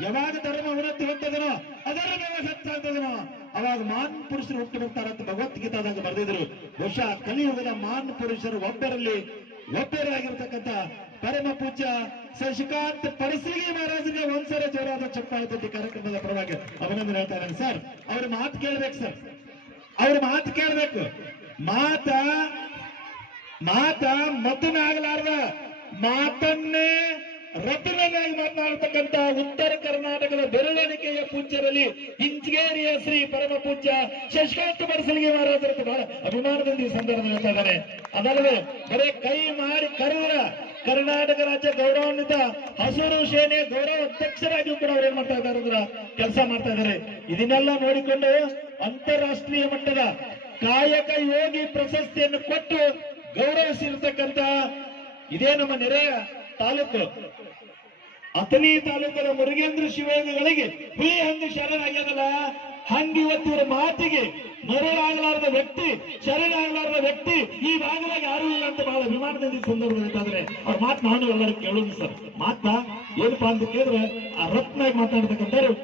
ಯಾವಾಗ ಧರ್ಮ ಉನ್ನತಿ ಹೊಂದದನೋ ಅದರ ಮೇಲೆ ಹೆಚ್ಚಾಗ್ತದನೋ ಅವಾಗ ಮಾನ್ ಪುರುಷರು ಹುಟ್ಟಿ ಬರ್ತಾರಂತ ಭಗವದ್ಗೀತಾದಾಗ ಬರೆದಿದ್ರು. ಬಹುಶಃ ಕಲಿಯುಗದ ಮಾನ್ ಪುರುಷರು ಒಬ್ಬರೇ ಆಗಿರ್ತಕ್ಕಂಥ ಪರಮ ಪೂಜ್ಯ ಶಶಿಕಾಂತ್ ಪಡಸಲಿಗೆ ಮಹಾರಾಜರಿಗೆ ಒಂದ್ಸರಿ ಜೋರಾದ ಚಪ್ಪಾಳೆ ಕಾರ್ಯಕ್ರಮದ ಪರವಾಗಿ ಅಭಿನಂದನೆ ಹೇಳ್ತಾ ಇದ್ದಾರೆ. ಸರ್ ಅವ್ರ ಮಾತು ಕೇಳ್ಬೇಕು, ಸರ್ ಅವ್ರ ಮಾತು ಕೇಳ್ಬೇಕು. ಮಾತ ಮತನ ಆಗಲಾರ್ದ ಮಾತನ್ನೇ ರತ್ನವಾಗಿ ಮಾತನಾಡ್ತಕ್ಕಂಥ ಉತ್ತರ ಕರ್ನಾಟಕದ ಬೆರಳೆಣಿಕೆಯ ಪೂಜ್ಯರಲ್ಲಿ ಇಂಚಗೇರಿಯ ಶ್ರೀ ಪರಮ ಪೂಜ್ಯ ಶಶಿಕಾಂತ್ ಪಡಸಲಿಗೆ ಮಹಾರಾಜರು ಬಹಳ ಅಭಿಮಾನದಿಂದ ಈ ಸಂದರ್ಭದಲ್ಲಿ ಹೇಳ್ತಾ ಇದ್ದಾರೆ. ಅದಲ್ಲದೆ ಬರೇ ಕೈ ಮಾಡಿ ಕರೆದರ ಕರ್ನಾಟಕ ರಾಜ್ಯ ಗೌರವಾನ್ವಿತ ಹಸಿರು ಸೇನೆ ಗೌರವ ಅಧ್ಯಕ್ಷರಾಗಿಯೂ ಕೂಡ ಅವ್ರು ಏನ್ ಮಾಡ್ತಾ ಇದ್ದಾರೆ ಅಂದ್ರೆ ಕೆಲಸ ಮಾಡ್ತಾ ಇದ್ದಾರೆ. ಇದನ್ನೆಲ್ಲ ನೋಡಿಕೊಂಡು ಅಂತಾರಾಷ್ಟ್ರೀಯ ಮಟ್ಟದ ಕಾಯಕ ಯೋಗಿ ಪ್ರಶಸ್ತಿಯನ್ನು ಕೊಟ್ಟು ಗೌರವಿಸಿರ್ತಕ್ಕಂಥ ಇದೇ ನಮ್ಮ ನೆರೆಯ ತಾಲೂಕು ಅಥಣಿ ತಾಲೂಕದ ಮುರುಗೇಂದ್ರ ಶಿವಯೋಗಿಗಳಿಗೆ ಹುಲಿ ಹಂಗ ಶರಣಾಗ್ಯದಲ್ಲ, ಹಂಗ ಇವತ್ತು ಇವರ ಮಾತಿಗೆ ಮರಳಾಗಲಾರದ ವ್ಯಕ್ತಿ, ಶರಣಾಗಲಾರದ ವ್ಯಕ್ತಿ ಈ ಭಾಗದಾಗ ಯಾರು ಇಲ್ಲ ಅಂತ ಬಹಳ ಅಭಿಮಾನದಿಂದ ಈ ಸಂದರ್ಭದಲ್ಲಿ ಹೇಳ್ತಾರೆ. ಅವ್ರ ಮಾತು ನಾನು ಎಲ್ಲರೂ ಕೇಳೋದು ಸರ್. ಮಾತಾ ಏನಪ್ಪಾ ಅಂತ ಕೇಳಿದ್ರೆ ಆ ರತ್ನಾಗಿ ಮಾತಾಡ್ತಕ್ಕಂಥವ್ರು